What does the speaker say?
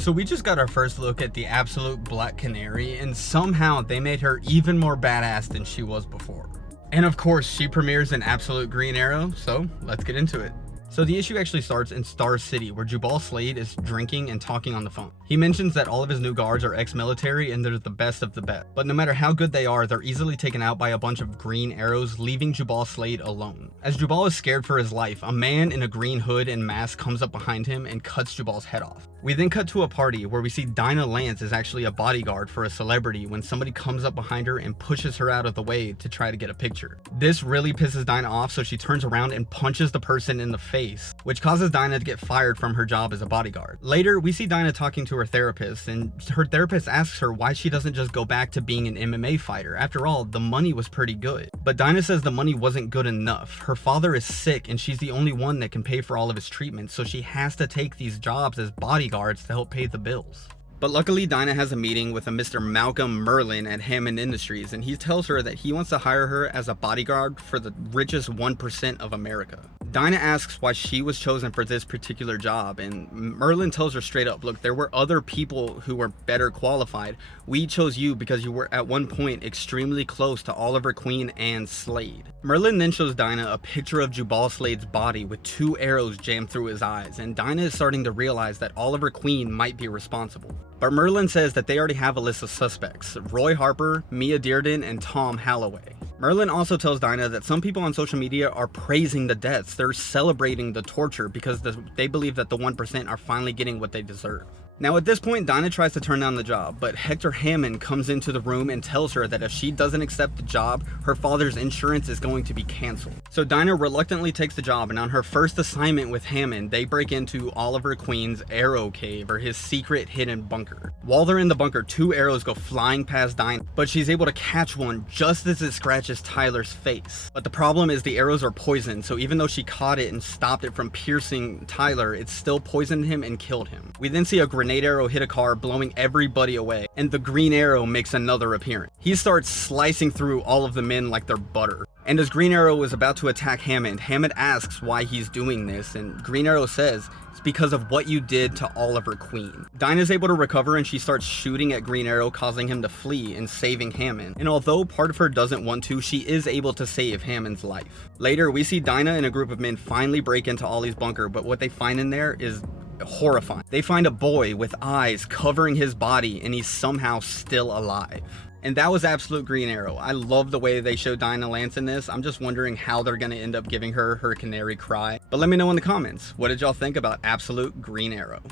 So we just got our first look at the Absolute Black Canary, and somehow they made her even more badass than she was before. And of course, she premieres in Absolute Green Arrow, so let's get into it. So the issue actually starts in Star City, where Jubal Slade is drinking and talking on the phone. He mentions that all of his new guards are ex-military and they're the best of the best. But no matter how good they are, they're easily taken out by a bunch of green arrows, leaving Jubal Slade alone. As Jubal is scared for his life, a man in a green hood and mask comes up behind him and cuts Jubal's head off. We then cut to a party where we see Dinah Lance is actually a bodyguard for a celebrity when somebody comes up behind her and pushes her out of the way to try to get a picture. This really pisses Dinah off, so she turns around and punches the person in the face, which causes Dinah to get fired from her job as a bodyguard. Later, we see Dinah talking to her therapist, and her therapist asks her why she doesn't just go back to being an MMA fighter. After all, the money was pretty good. But Dinah says the money wasn't good enough. Her father is sick and she's the only one that can pay for all of his treatment, so she has to take these jobs as bodyguards to help pay the bills. But luckily, Dinah has a meeting with a Mr. Malcolm Merlin at Hammond Industries, and he tells her that he wants to hire her as a bodyguard for the richest 1% of America. Dinah asks why she was chosen for this particular job, and Merlin tells her straight up, look, there were other people who were better qualified. We chose you because you were at one point extremely close to Oliver Queen and Slade. Merlin then shows Dinah a picture of Jubal Slade's body with 2 arrows jammed through his eyes, and Dinah is starting to realize that Oliver Queen might be responsible. But Merlin says that they already have a list of suspects: Roy Harper, Mia Dearden, and Tom Halloway. Merlin also tells Dinah that some people on social media are praising the deaths. They're celebrating the torture because they believe that the 1% are finally getting what they deserve. Now at this point, Dinah tries to turn down the job, but Hector Hammond comes into the room and tells her that if she doesn't accept the job, her father's insurance is going to be canceled. So Dinah reluctantly takes the job, and on her first assignment with Hammond, they break into Oliver Queen's arrow cave, or his secret hidden bunker. While they're in the bunker, 2 arrows go flying past Dinah, but she's able to catch one just as it scratches Tyler's face. But the problem is the arrows are poisoned, so even though she caught it and stopped it from piercing Tyler, it still poisoned him and killed him. We then see a grenade arrow hit a car, blowing everybody away, and the green arrow makes another appearance. He starts slicing through all of the men like they're butter. And as Green Arrow is about to attack Hammond, Hammond asks why he's doing this, and Green Arrow says it's because of what you did to Oliver Queen. Dinah's able to recover, and she starts shooting at Green Arrow, causing him to flee and saving Hammond. And although part of her doesn't want to, she is able to save Hammond's life. Later, we see Dinah and a group of men finally break into Ollie's bunker, but what they find in there is horrifying. They find a boy with eyes covering his body, and he's somehow still alive. And that was Absolute Green Arrow. I love the way they show Dinah Lance in this. I'm just wondering how they're going to end up giving her her canary cry. But let me know in the comments, what did y'all think about Absolute Green Arrow?